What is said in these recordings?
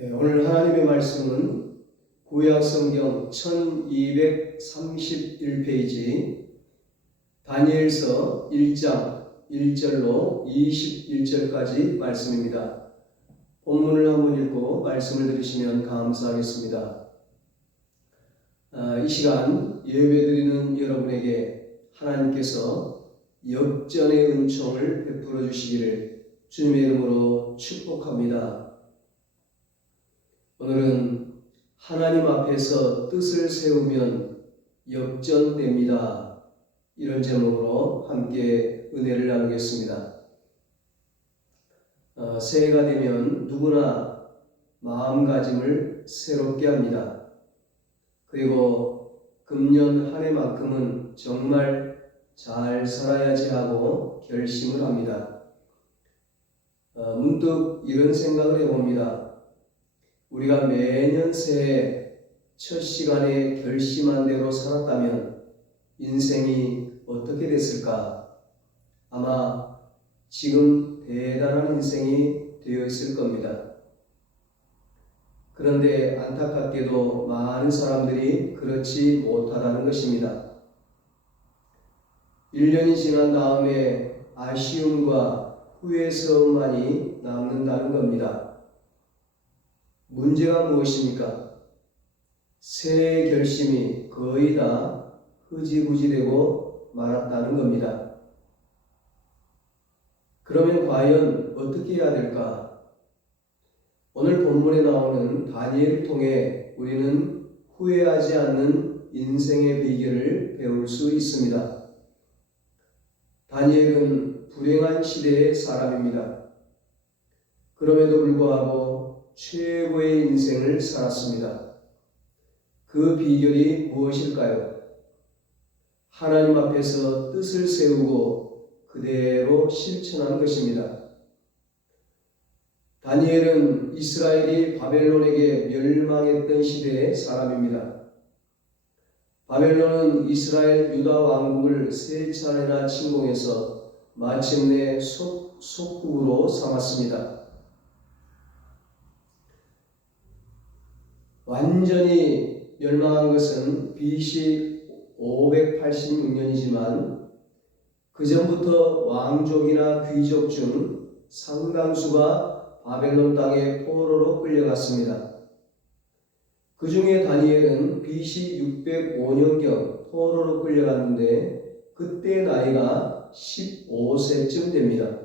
네, 오늘 하나님의 말씀은 구약성경 1231페이지 다니엘서 1장 1절로 21절까지 말씀입니다. 본문을 한번 읽고 말씀을 들으시면 감사하겠습니다. 이 시간 예배드리는 여러분에게 하나님께서 역전의 은총을 베풀어 주시기를 주님의 이름으로 축복합니다. 오늘은 하나님 앞에서 뜻을 세우면 역전됩니다. 이런 제목으로 함께 은혜를 나누겠습니다. 새해가 되면 누구나 마음가짐을 새롭게 합니다. 그리고 금년 한 해만큼은 정말 잘 살아야지 하고 결심을 합니다. 문득 이런 생각을 해봅니다. 우리가 매년 새해 첫 시간에 결심한 대로 살았다면 인생이 어떻게 됐을까? 아마 지금 대단한 인생이 되어 있을 겁니다. 그런데 안타깝게도 많은 사람들이 그렇지 못하다는 것입니다. 1년이 지난 다음에 아쉬움과 후회스러움만이 남는다는 겁니다. 문제가 무엇입니까? 새해 결심이 거의 다 흐지부지되고 말았다는 겁니다. 그러면 과연 어떻게 해야 될까? 오늘 본문에 나오는 다니엘을 통해 우리는 후회하지 않는 인생의 비결을 배울 수 있습니다. 다니엘은 불행한 시대의 사람입니다. 그럼에도 불구하고 최고의 인생을 살았습니다. 그 비결이 무엇일까요? 하나님 앞에서 뜻을 세우고 그대로 실천한 것입니다. 다니엘은 이스라엘이 바벨론에게 멸망했던 시대의 사람입니다. 바벨론은 이스라엘 유다 왕국을 세 차례나 침공해서 마침내 속국으로 삼았습니다. 완전히 멸망한 것은 BC 586년이지만 그 전부터 왕족이나 귀족 중 상당수가 바벨론 땅에 포로로 끌려갔습니다. 그 중에 다니엘은 BC 605년경 포로로 끌려갔는데 그때 나이가 15세쯤 됩니다.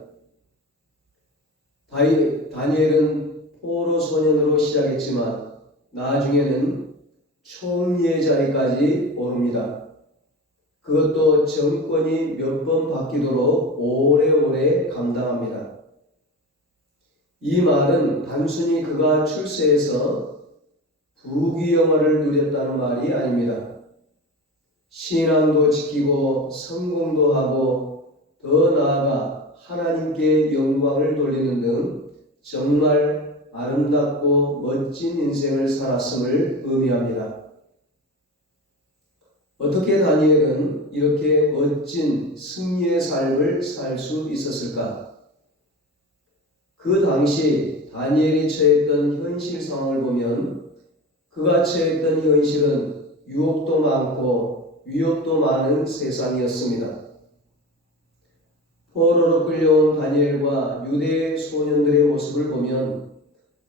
다니엘은 포로 소년으로 시작했지만 나중에는 총리의 자리까지 오릅니다. 그것도 정권이 몇 번 바뀌도록 오래오래 감당합니다. 이 말은 단순히 그가 출세해서 부귀영화를 누렸다는 말이 아닙니다. 신앙도 지키고 성공도 하고 더 나아가 하나님께 영광을 돌리는 등 정말 아름답고 멋진 인생을 살았음을 의미합니다. 어떻게 다니엘은 이렇게 멋진 승리의 삶을 살 수 있었을까? 그 당시 다니엘이 처했던 현실 상황을 보면 그가 처했던 현실은 유혹도 많고 위협도 많은 세상이었습니다. 포로로 끌려온 다니엘과 유대 소년들의 모습을 보면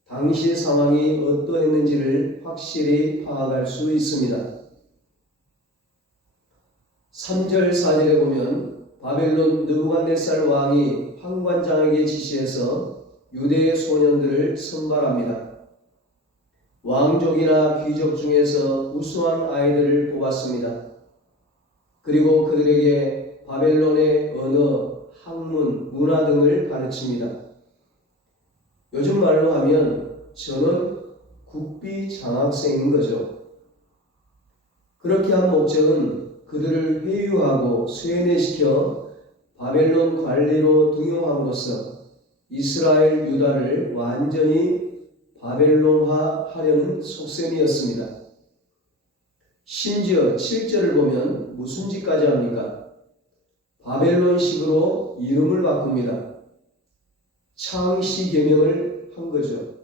당시 상황이 어떠했는지를 확실히 파악할 수 있습니다. 3절 4절에 보면 바벨론 느부갓네살 왕이 판관장에게 지시해서 유대의 소년들을 선발합니다. 왕족이나 귀족 중에서 우수한 아이들을 뽑았습니다. 그리고 그들에게 바벨론의 언어, 학문, 문화 등을 가르칩니다. 요즘 말로 하면 저는 국비 장학생인 거죠. 그렇게 한 목적은 그들을 회유하고 쇠뇌시켜 바벨론 관리로 등용함으로써 이스라엘 유다를 완전히 바벨론화 하려는 속셈이었습니다. 심지어 7절을 보면 무슨 짓까지 합니까? 바벨론식으로 이름을 바꿉니다. 창씨 계명을 한 거죠.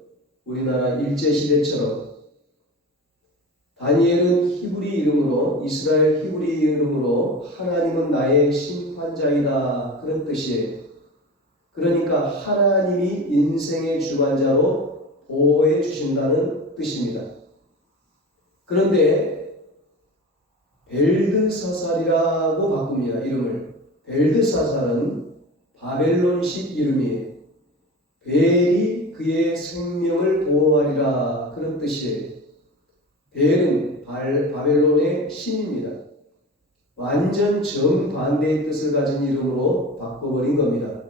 우리나라 일제시대처럼 다니엘은 히브리 이름으로, 이스라엘 히브리 이름으로 하나님은 나의 심판자이다, 그런 뜻이에요. 그러니까 하나님이 인생의 주관자로 보호해 주신다는 뜻입니다. 그런데 벨드사살이라고 바꿉니다. 이름을. 벨드사살은 바벨론식 이름이에요. 벨이 그의 생명을 보호하리라, 그런 뜻이에요. 벨은 바벨론의 신입니다. 완전 정반대의 뜻을 가진 이름으로 바꿔버린 겁니다.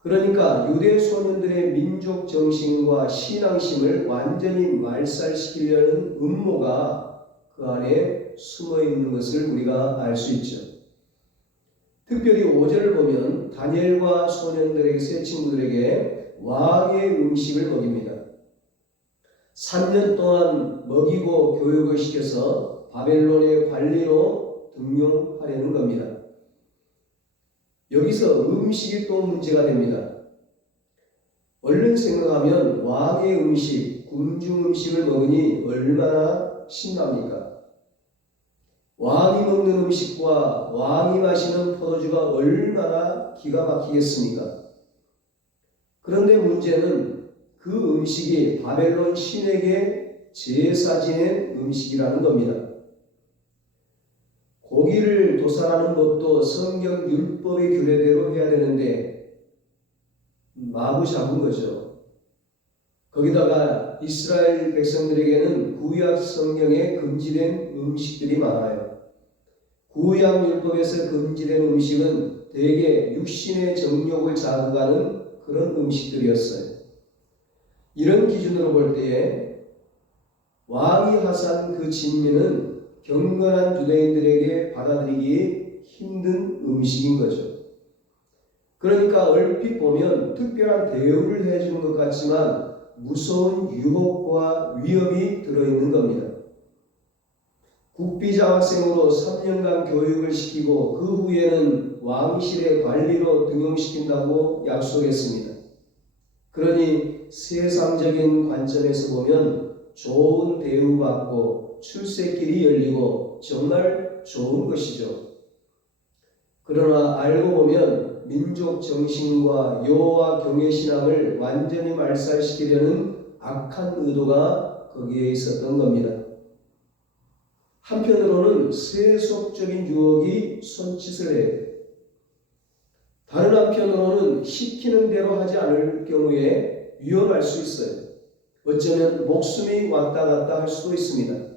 그러니까 유대 소년들의 민족 정신과 신앙심을 완전히 말살시키려는 음모가 그 안에 숨어 있는 것을 우리가 알 수 있죠. 특별히 5절을 보면 다니엘과 소년들에게, 세 친구들에게 왕의 음식을 먹입니다. 3년 동안 먹이고 교육을 시켜서 바벨론의 관리로 등용하려는 겁니다. 여기서 음식이 또 문제가 됩니다. 얼른 생각하면 왕의 음식, 궁중 음식을 먹으니 얼마나 신납니까? 왕이 먹는 음식과 왕이 마시는 포도주가 얼마나 기가 막히겠습니까? 그런데 문제는 그 음식이 바벨론 신에게 제사 지낸 음식이라는 겁니다. 고기를 도살하는 법도 성경 율법의 규례대로 해야 되는데 마구 잡은 거죠. 거기다가 이스라엘 백성들에게는 구약 성경에 금지된 음식들이 많아요. 구약 율법에서 금지된 음식은 대개 육신의 정욕을 자극하는 그런 음식들이었어요. 이런 기준으로 볼 때에 왕이 하사한 그 진미는 경건한 유대인들에게 받아들이기 힘든 음식인 거죠. 그러니까 얼핏 보면 특별한 대우를 해주는 것 같지만 무서운 유혹과 위협이 들어있는 겁니다. 국비장학생으로 3년간 교육을 시키고 그 후에는 왕실의 관리로 등용시킨다고 약속했습니다. 그러니 세상적인 관점에서 보면 좋은 대우받고 출세길이 열리고 정말 좋은 것이죠. 그러나 알고 보면 민족 정신과 여호와 경외 신앙을 완전히 말살시키려는 악한 의도가 거기에 있었던 겁니다. 한편으로는 세속적인 유혹이 손짓을 해요. 다른 한편으로는 시키는 대로 하지 않을 경우에 위험할 수 있어요. 어쩌면 목숨이 왔다 갔다 할 수도 있습니다.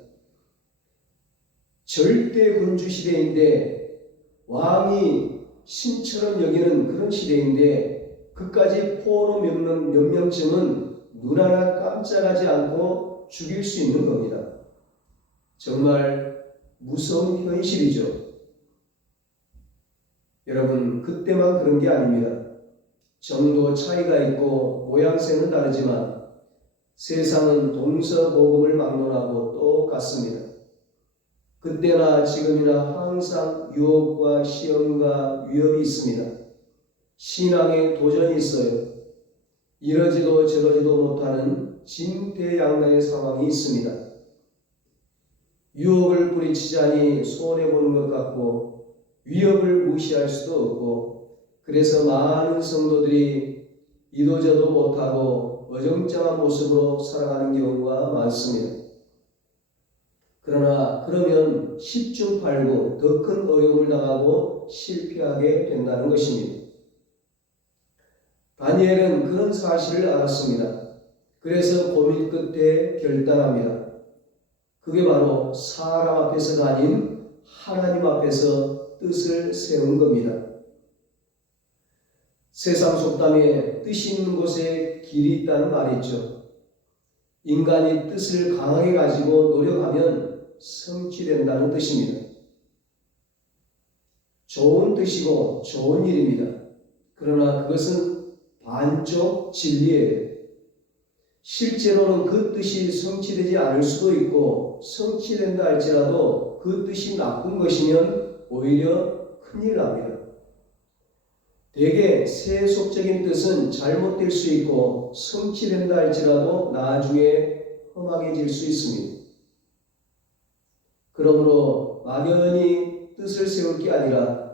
절대 군주 시대인데 왕이 신처럼 여기는 그런 시대인데 그까지 포로 몇 명쯤은 눈 하나 깜짝하지 않고 죽일 수 있는 겁니다. 정말 무서운 현실이죠. 여러분, 그때만 그런 게 아닙니다. 정도 차이가 있고 모양새는 다르지만 세상은 동서고금을 막론하고 똑같습니다. 그때나 지금이나 항상 유혹과 시험과 위협이 있습니다. 신앙에 도전이 있어요. 이러지도 저러지도 못하는 진퇴양난의 상황이 있습니다. 유혹을 뿌리치자니 손해보는 것 같고 위협을 무시할 수도 없고 그래서 많은 성도들이 이도저도 못하고 어정쩡한 모습으로 살아가는 경우가 많습니다. 그러나 그러면 10중 8구 더 큰 어려움을 당하고 실패하게 된다는 것입니다. 다니엘은 그런 사실을 알았습니다. 그래서 고민 끝에 결단합니다. 그게 바로 사람 앞에서가 아닌 하나님 앞에서 뜻을 세운 겁니다. 세상 속담에 뜻이 있는 곳에 길이 있다는 말이 있죠. 인간이 뜻을 강하게 가지고 노력하면 성취된다는 뜻입니다. 좋은 뜻이고 좋은 일입니다. 그러나 그것은 반쪽 진리예요. 실제로는 그 뜻이 성취되지 않을 수도 있고 성취된다 할지라도 그 뜻이 나쁜 것이면 오히려 큰일 납니다. 대개 세속적인 뜻은 잘못될 수 있고 성취된다 할지라도 나중에 험악해질 수 있습니다. 그러므로 막연히 뜻을 세울 게 아니라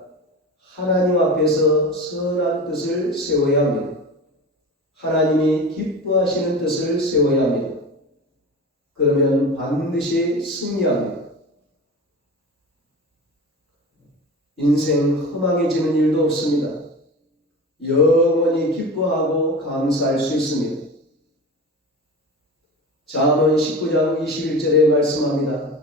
하나님 앞에서 선한 뜻을 세워야 합니다. 하나님이 기뻐하시는 뜻을 세워야 합니다. 그러면 반드시 승리합니다. 인생 험악해지는 일도 없습니다. 영원히 기뻐하고 감사할 수 있습니다. 잠언 19장 21절에 말씀합니다.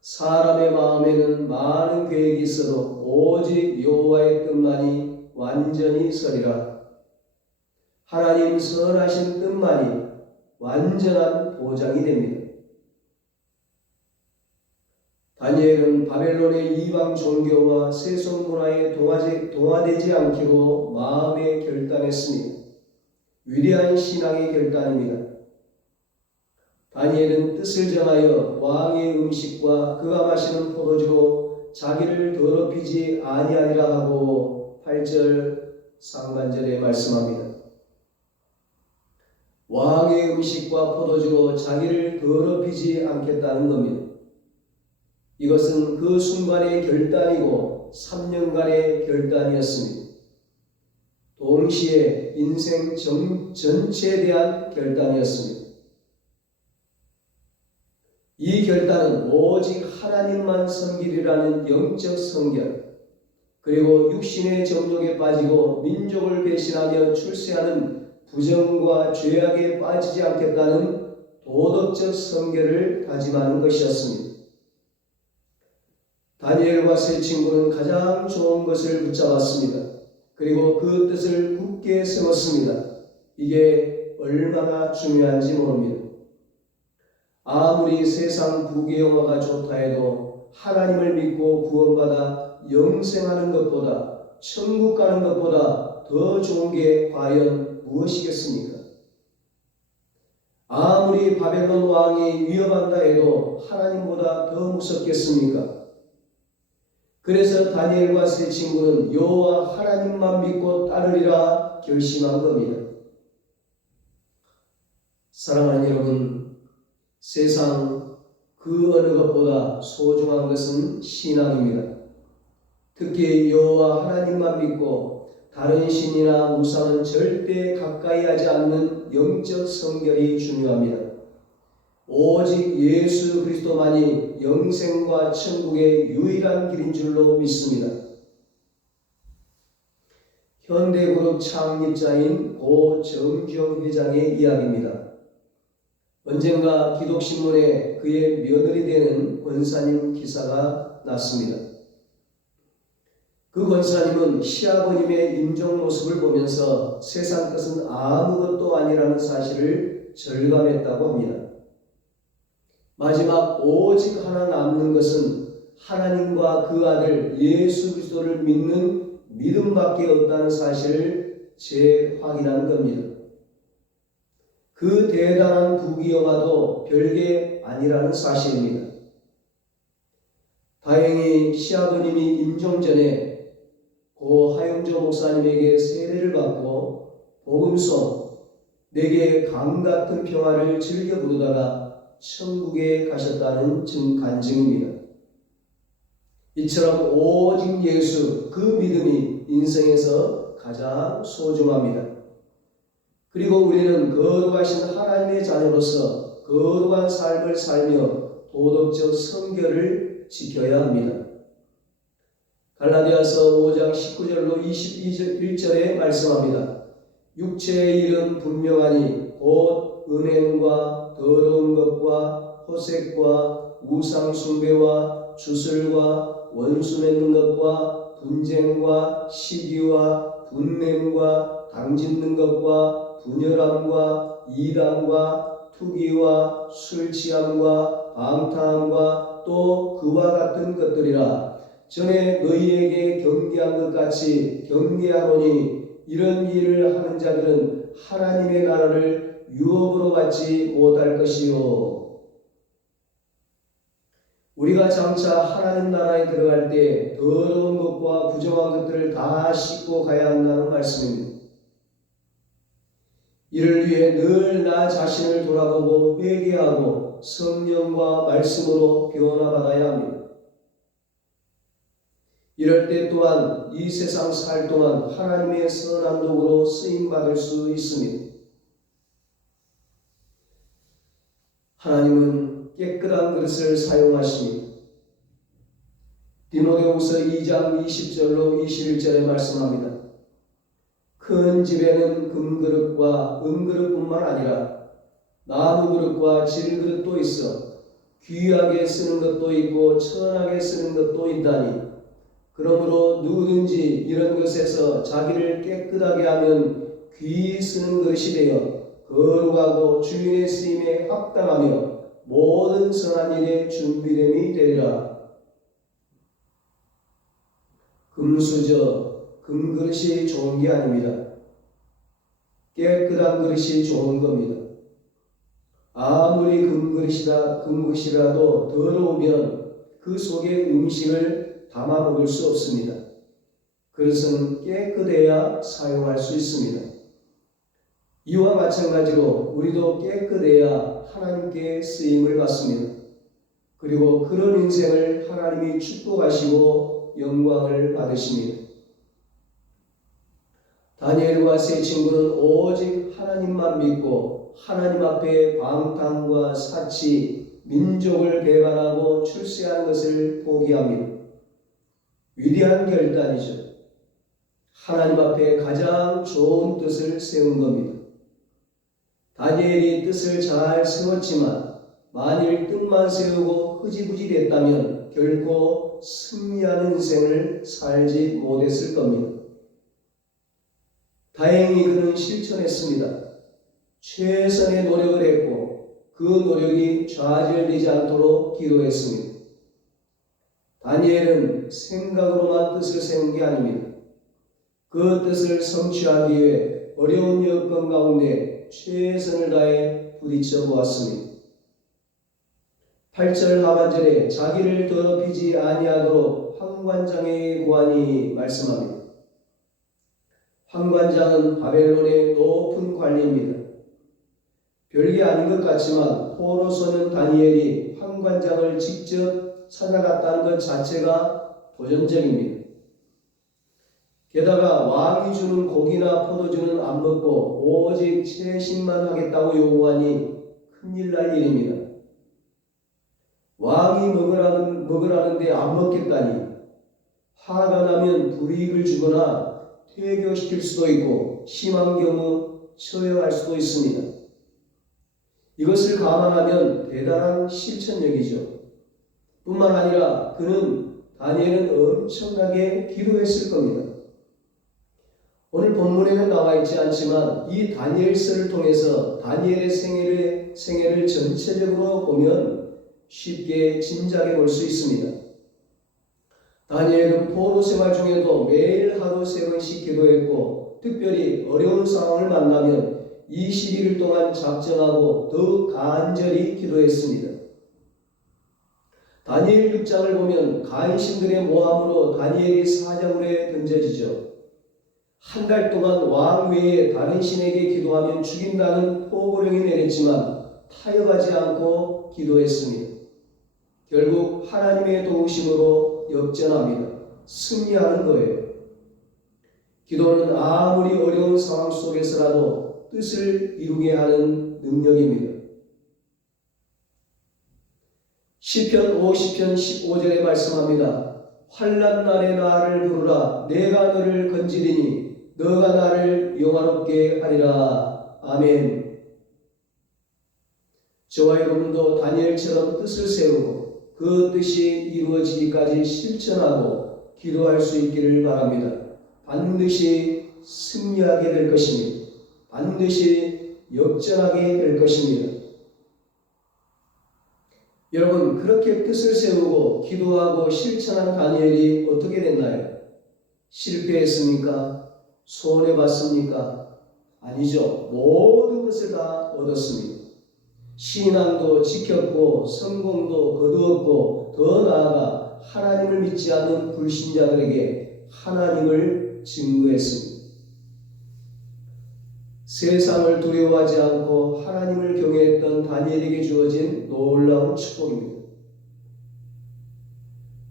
사람의 마음에는 많은 계획이 있어도 오직 여호와의 뜻만이 완전히 서리라. 하나님 선하신 뜻만이 완전한 보장이 됩니다. 다니엘은 바벨론의 이방 종교와 세속 문화에 동화되지 않기로 마음에 결단했습니다. 위대한 신앙의 결단입니다. 다니엘은 뜻을 정하여 왕의 음식과 그가 마시는 포도주로 자기를 더럽히지 아니하리라 하고 8절 상반절에 말씀합니다. 왕의 음식과 포도주로 자기를 더럽히지 않겠다는 겁니다. 이것은 그 순간의 결단이고 3년간의 결단이었습니다. 동시에 인생 전체에 대한 결단이었습니다. 이 결단은 오직 하나님만 섬기리라는 영적 성결, 그리고 육신의 정욕에 빠지고 민족을 배신하며 출세하는 부정과 죄악에 빠지지 않겠다는 도덕적 성결을 다짐하는 것이었습니다. 다니엘과 세 친구는 가장 좋은 것을 붙잡았습니다. 그리고 그 뜻을 굳게 세웠습니다. 이게 얼마나 중요한지 모릅니다. 아무리 세상 부귀영화가 좋다 해도 하나님을 믿고 구원받아 영생하는 것보다, 천국 가는 것보다 더 좋은 게 과연 무엇이겠습니까? 아무리 바벨론 왕이 위협한다 해도 하나님보다 더 무섭겠습니까? 그래서 다니엘과 세 친구는 여호와 하나님만 믿고 따르리라 결심한 겁니다. 사랑하는 여러분, 세상 그 어느 것보다 소중한 것은 신앙입니다. 특히 여호와 하나님만 믿고 다른 신이나 우상은 절대 가까이 하지 않는 영적 성결이 중요합니다. 오직 예수 그리스도만이 영생과 천국의 유일한 길인 줄로 믿습니다. 현대그룹 창립자인 고 정주영 회장의 이야기입니다. 언젠가 기독신문에 그의 며느리 되는 권사님 기사가 났습니다. 그 권사님은 시아버님의 인종 모습을 보면서 세상 것은 아무것도 아니라는 사실을 절감했다고 합니다. 마지막 오직 하나 남는 것은 하나님과 그 아들 예수 그리스도를 믿는 믿음밖에 없다는 사실을 재확인한 겁니다. 그 대단한 부귀영화도 별게 아니라는 사실입니다. 다행히 시아버님이 임종 전에 고 하용조 목사님에게 세례를 받고 복음송 내게 강 같은 평화를 즐겨 부르다가 천국에 가셨다는 간증입니다. 이처럼 오직 예수, 그 믿음이 인생에서 가장 소중합니다. 그리고 우리는 거룩하신 하나님의 자녀로서 거룩한 삶을 살며 도덕적 성결을 지켜야 합니다. 갈라디아서 5장 19절로 21절에 말씀합니다. 육체의 일은 분명하니 곧 음행과 더러운 것과 호색과 우상 숭배와 주술과 원수 맺는 것과 분쟁과 시기와 분냄과 당짓는 것과 분열함과 이단과 투기와 술 취함과 방탕함과 또 그와 같은 것들이라. 전에 너희에게 경계한 것 같이 경계하노니 이런 일을 하는 자들은 하나님의 나라를 유업으로 받지 못할 것이요. 우리가 장차 하나님 나라에 들어갈 때 더러운 것과 부정한 것들을 다 씻고 가야 한다는 말씀입니다. 이를 위해 늘 나 자신을 돌아보고 회개하고 성령과 말씀으로 변화받아야 합니다. 이럴 때 또한 이 세상 살 동안 하나님의 선한 도구로 쓰임받을 수 있습니다. 하나님은 깨끗한 그릇을 사용하십니다. 디모데후서 2장 20절로 21절에 말씀합니다. 큰 집에는 금그릇과 은그릇뿐만 아니라 나무그릇과 질그릇도 있어 귀하게 쓰는 것도 있고 천하게 쓰는 것도 있다니, 그러므로 누구든지 이런 것에서 자기를 깨끗하게 하면 귀히 쓰는 것이 되어 거룩하고 주인의 쓰임에 합당하며 모든 선한 일에 준비됨이 되리라. 금수저, 금그릇이 좋은 게 아닙니다. 깨끗한 그릇이 좋은 겁니다. 아무리 금그릇이라도 더러우면 그 속에 음식을 담아 먹을 수 없습니다. 그릇은 깨끗해야 사용할 수 있습니다. 이와 마찬가지로 우리도 깨끗해야 하나님께 쓰임을 받습니다. 그리고 그런 인생을 하나님이 축복하시고 영광을 받으십니다. 다니엘과 세 친구는 오직 하나님만 믿고 하나님 앞에 방탕과 사치, 민족을 배반하고 출세하는 것을 포기합니다. 위대한 결단이죠. 하나님 앞에 가장 좋은 뜻을 세운 겁니다. 다니엘이 뜻을 잘 세웠지만 만일 뜻만 세우고 흐지부지 됐다면 결코 승리하는 인생을 살지 못했을 겁니다. 다행히 그는 실천했습니다. 최선의 노력을 했고 그 노력이 좌절되지 않도록 기도했습니다. 다니엘은 생각으로만 뜻을 세운 게 아닙니다. 그 뜻을 성취하기 위해 어려운 여건 가운데 최선을 다해 부딪혀 보았습니다. 8절 하반절에 자기를 더럽히지 아니하도록 환관장에 구하니 말씀합니다. 환관장은 바벨론의 높은 관리입니다. 별게 아닌 것 같지만 포로서는 다니엘이 환관장을 직접 찾아갔다는 것 자체가 도전적입니다. 게다가 왕이 주는 고기나 포도주는 안 먹고 오직 채식만 하겠다고 요구하니 큰일 날 일입니다. 왕이 먹으라는데 안 먹겠다니 화가 나면 불이익을 주거나 퇴교시킬 수도 있고 심한 경우 처형할 수도 있습니다. 이것을 감안하면 대단한 실천력이죠. 뿐만 아니라 다니엘은 엄청나게 기도했을 겁니다. 오늘 본문에는 나와 있지 않지만 이 다니엘서를 통해서 다니엘의 생애를 전체적으로 보면 쉽게 짐작해 볼 수 있습니다. 다니엘은 포로 생활 중에도 매일 하루 3번씩 기도했고 특별히 어려운 상황을 만나면 21일 동안 작정하고 더욱 간절히 기도했습니다. 다니엘 6장을 보면 간신들의 모함으로 다니엘이 사자굴에 던져지죠. 한 달 동안 왕 외에 다른 신에게 기도하면 죽인다는 포고령이 내렸지만 타협하지 않고 기도했습니다. 결국 하나님의 도우심으로 역전합니다. 승리하는 거예요. 기도는 아무리 어려운 상황 속에서라도 뜻을 이루게 하는 능력입니다. 시편 50편 15절에 말씀합니다. 환난 날에 나를 부르라. 내가 너를 건지리니 너가 나를 영화롭게 하리라. 아멘. 저와 여러분도 다니엘처럼 뜻을 세우고 그 뜻이 이루어지기까지 실천하고 기도할 수 있기를 바랍니다. 반드시 승리하게 될 것입니다. 반드시 역전하게 될 것입니다. 여러분, 그렇게 뜻을 세우고 기도하고 실천한 다니엘이 어떻게 됐나요? 실패했습니까? 손해봤습니까? 아니죠. 모든 것을 다 얻었습니다. 신앙도 지켰고 성공도 거두었고 더 나아가 하나님을 믿지 않는 불신자들에게 하나님을 증거했습니다. 세상을 두려워하지 않고 하나님을 경외했던 다니엘에게 주어진 놀라운 축복입니다.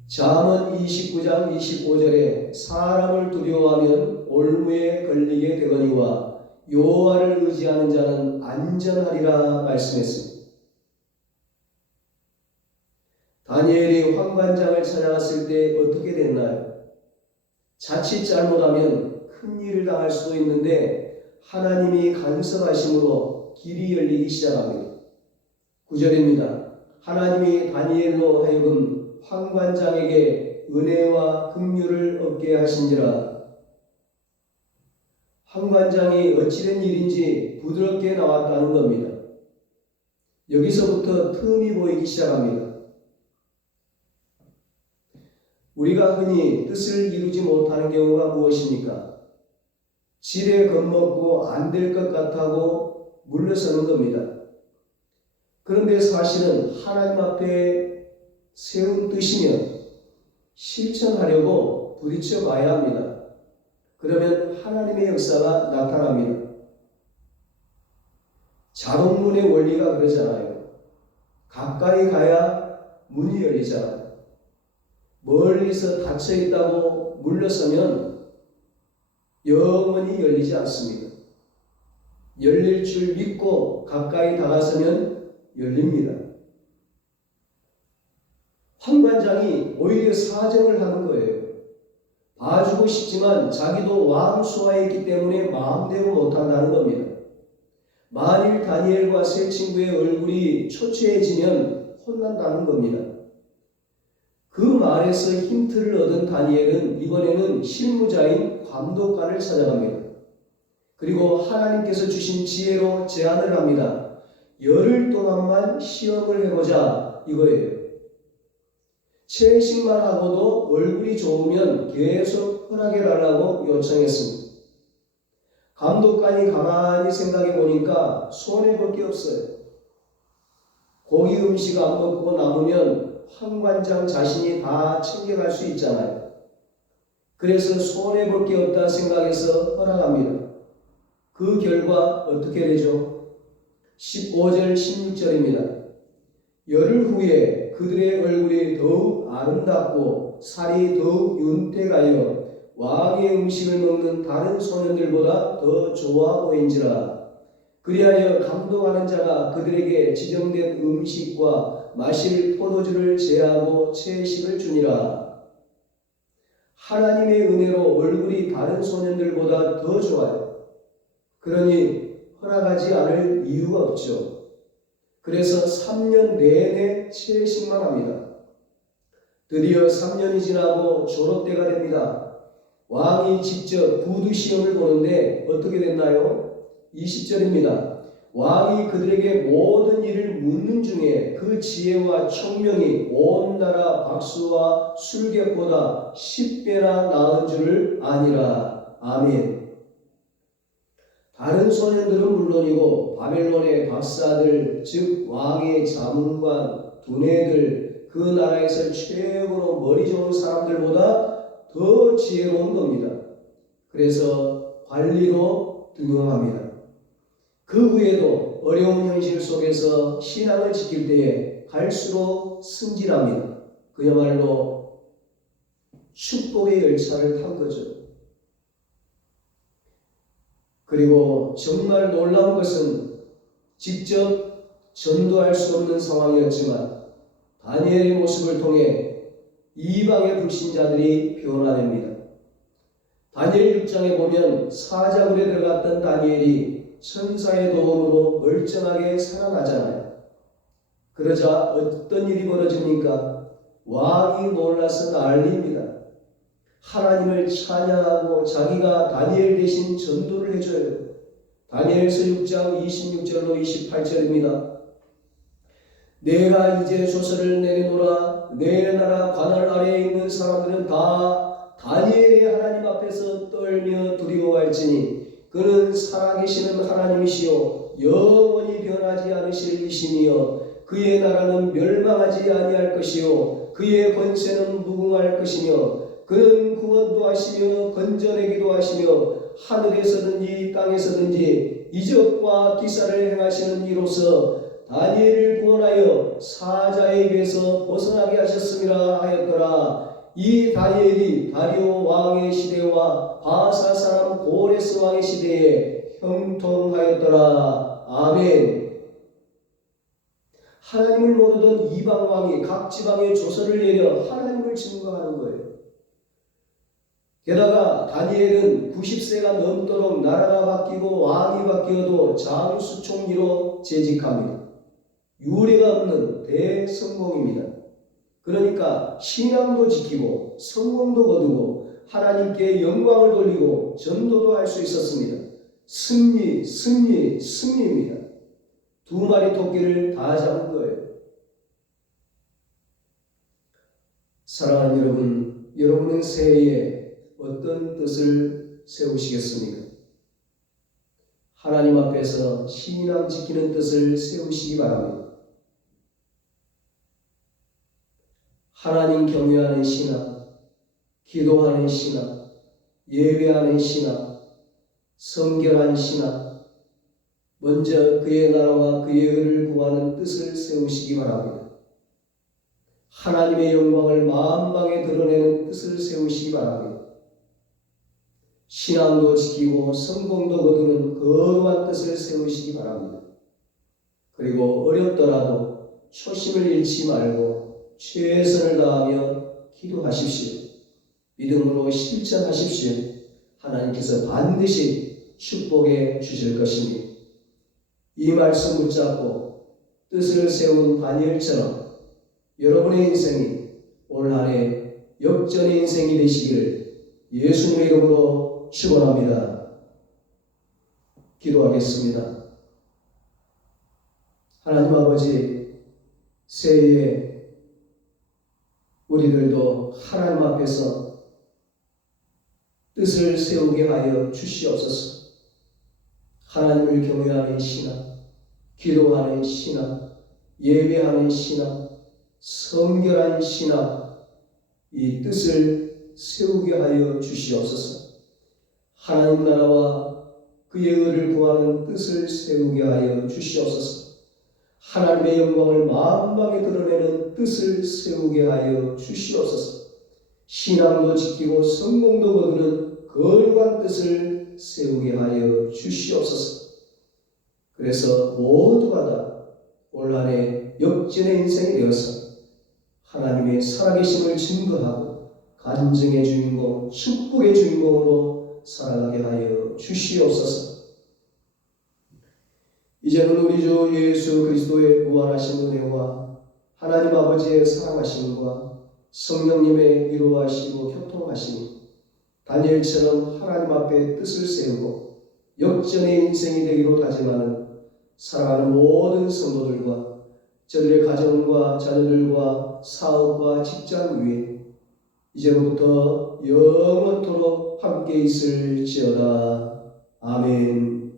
잠언 29장 25절에 사람을 두려워하면 올무에 걸리게 되거니와 여호와를 의지하는 자는 안전하리라 말씀했습니다. 다니엘이 환관장을 찾아갔을 때 어떻게 됐나요? 자칫 잘못하면 큰 일을 당할 수도 있는데 하나님이 간섭하심으로 길이 열리기 시작합니다. 9절입니다. 하나님이 다니엘로 하여금 환관장에게 은혜와 긍휼을 얻게 하신지라. 환관장이 어찌된 일인지 부드럽게 나왔다는 겁니다. 여기서부터 틈이 보이기 시작합니다. 우리가 흔히 뜻을 이루지 못하는 경우가 무엇입니까? 지레 겁먹고 안 될 것 같다고 물러서는 겁니다. 그런데 사실은 하나님 앞에 세운 뜻이면 실천하려고 부딪혀 봐야 합니다. 그러면 하나님의 역사가 나타납니다. 자동문의 원리가 그러잖아요. 가까이 가야 문이 열리잖아요. 멀리서 닫혀 있다고 물러서면 영원히 열리지 않습니다. 열릴 줄 믿고 가까이 다가서면 열립니다. 환관장이 오히려 사정을 하는 거예요. 봐주고 싶지만 자기도 왕 수하에 있기 때문에 마음대로 못한다는 겁니다. 만일 다니엘과 세 친구의 얼굴이 초췌해지면 혼난다는 겁니다. 그 말에서 힌트를 얻은 다니엘은 이번에는 실무자인 감독관을 찾아갑니다. 그리고 하나님께서 주신 지혜로 제안을 합니다. 열흘 동안만 시험을 해보자 이거예요. 채식만 하고도 얼굴이 좋으면 계속 허락해달라고 요청했습니다. 감독관이 가만히 생각해 보니까 손해볼 게 없어요. 고기 음식 안 먹고 남으면 환관장 자신이 다 챙겨갈 수 있잖아요. 그래서 손해볼 게 없다 생각해서 허락합니다. 그 결과 어떻게 되죠? 15절 16절입니다. 열흘 후에 그들의 얼굴이 더욱 아름답고 살이 더욱 윤택하여 왕의 음식을 먹는 다른 소년들보다 더 좋아 보인지라. 그리하여 감독하는 자가 그들에게 지정된 음식과 마실 포도주를 제하고 채식을 주니라. 하나님의 은혜로 얼굴이 다른 소년들보다 더 좋아요. 그러니 허락하지 않을 이유가 없죠. 그래서 3년 내내 채식만 합니다. 드디어 3년이 지나고 졸업때가 됩니다. 왕이 직접 구두 시험을 보는데 어떻게 됐나요? 20절입니다. 왕이 그들에게 모든 일을 묻는 중에 그 지혜와 총명이 온 나라 박수와 술객보다 10배나 나은 줄을 아니라. 아멘. 다른 소년들은 물론이고 바벨론의 박사들, 즉 왕의 자문관, 두뇌들, 그 나라에서 최고로 머리 좋은 사람들보다 더 지혜로운 겁니다. 그래서 관리로 등용합니다. 그 후에도 어려운 현실 속에서 신앙을 지킬 때에 갈수록 승진합니다. 그야말로 축복의 열차를 탄 거죠. 그리고 정말 놀라운 것은 직접 전도할 수 없는 상황이었지만 다니엘의 모습을 통해 이방의 불신자들이 변화됩니다. 다니엘 6장에 보면 사자굴에 들어갔던 다니엘이 천사의 도움으로 멀쩡하게 살아나잖아요. 그러자 어떤 일이 벌어집니까? 왕이 놀라서 난리입니다. 하나님을 찬양하고 자기가 다니엘 대신 전도를 해줘요. 다니엘서 6장 26절로 28절입니다. 내가 이제 조서를 내리노라. 내 나라 관할 아래에 있는 사람들은 다 다니엘의 하나님 앞에서 떨며 두려워할지니 그는 살아계시는 하나님이시요 영원히 변하지 않으실 이시며 그의 나라는 멸망하지 아니할 것이요 그의 권세는 무궁할 것이며 그는 구원도 하시며 건져내기도 하시며 하늘에서든지 땅에서든지 이적과 기사를 행하시는 이로서 다니엘을 구원하여 사자의 입에서 벗어나게 하셨음이라 하였더라. 이 다니엘이 다리오 왕의 시대와 바사 사람 고레스 왕의 시대에 형통하였더라. 아멘. 하나님을 모르던 이방 왕이 각 지방에 조서를 내려 하나님을 증거하는 거예요. 게다가 다니엘은 90세가 넘도록 나라가 바뀌고 왕이 바뀌어도 장수총리로 재직합니다. 유례가 없는 대성공입니다. 그러니까 신앙도 지키고 성공도 거두고 하나님께 영광을 돌리고 전도도 할 수 있었습니다. 승리, 승리, 승리입니다. 두 마리 토끼를 다 잡은 거예요. 사랑하는 여러분, 여러분은 새해에 어떤 뜻을 세우시겠습니까? 하나님 앞에서 신앙 지키는 뜻을 세우시기 바랍니다. 하나님 경외하는 신앙, 기도하는 신앙, 예배하는 신앙, 성결한 신앙, 먼저 그의 나라와 그의 의를 구하는 뜻을 세우시기 바랍니다. 하나님의 영광을 만방에 드러내는 뜻을 세우시기 바랍니다. 신앙도 지키고 성공도 거두는 거룩한 뜻을 세우시기 바랍니다. 그리고 어렵더라도 초심을 잃지 말고 최선을 다하며 기도하십시오. 믿음으로 실천하십시오. 하나님께서 반드시 축복해 주실 것입니다. 이 말씀 붙잡고 뜻을 세운 다니엘처럼 여러분의 인생이 올 한 해 역전의 인생이 되시기를 예수님의 이름으로 축원합니다. 기도하겠습니다. 하나님 아버지, 새해에 우리들도 하나님 앞에서 뜻을 세우게 하여 주시옵소서. 하나님을 경외하는 신앙, 기도하는 신앙, 예배하는 신앙, 성결한 신앙, 이 뜻을 세우게 하여 주시옵소서. 하나님 나라와 그의 의를 구하는 뜻을 세우게 하여 주시옵소서. 하나님의 영광을 만방에 드러내는 뜻을 세우게 하여 주시옵소서. 신앙도 지키고 성공도 거두는 거룩한 뜻을 세우게 하여 주시옵소서. 그래서 모두가 다 올 한 해 역전의 인생이 되어서 하나님의 살아계심을 증거하고 간증의 주인공, 축복의 주인공으로 살아가게 하여 주시옵소서. 이제는 우리 주 예수 그리스도의 무한하신 은혜와 하나님 아버지의 사랑하심과 성령님의 위로하시고 교통하심이 다니엘처럼 하나님 앞에 뜻을 세우고 역전의 인생이 되기로 다짐하는 사랑하는 모든 성도들과 저들의 가정과 자녀들과 사업과 직장 위에 이제로부터 영원토록 함께 있을지어다. 아멘.